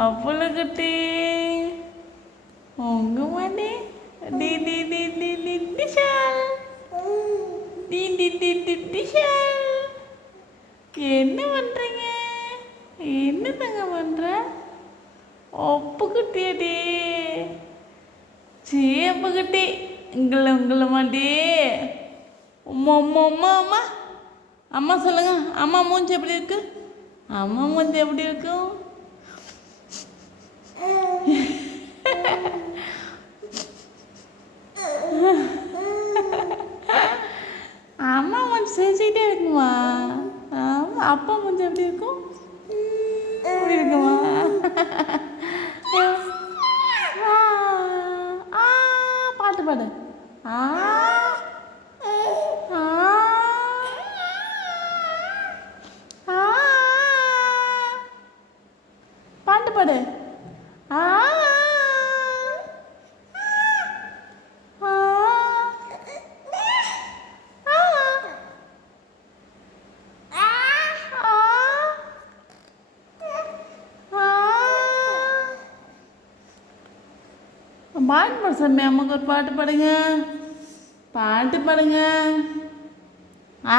அப்பளக்குட்டி உங்க மணி டி டி டி டி டி டிஷால் டி டி டி டி டிஷால் என்ன பண்ணுறீங்க? என்னங்க பண்ணுற? ஒப்புக்குட்டியடி சேப்புக்குட்டி உங்களை மாட்டி அம்மா அம்மா அம்மா அம்மா அம்மா சொல்லுங்க. அம்மா மூஞ்சி எப்படி இருக்கு? அம்மா மூஞ்சி எப்படி இருக்கும்? அம்மா மூஞ்சி சிரிச்சுக்கிட்டே இருக்குமா? ஆமாம். அப்பா மூஞ்சி எப்படி இருக்கும்? எப்படி இருக்குமா? பாட்டு பாடு. ஆ ஆ ஆ பாட்டு பாடு. ஆ ஆ பாட்டு பாடு சாமி. அம்மாக்கு ஒரு பாட்டு பாடுங்க. பாட்டு பாடுங்க. ஆ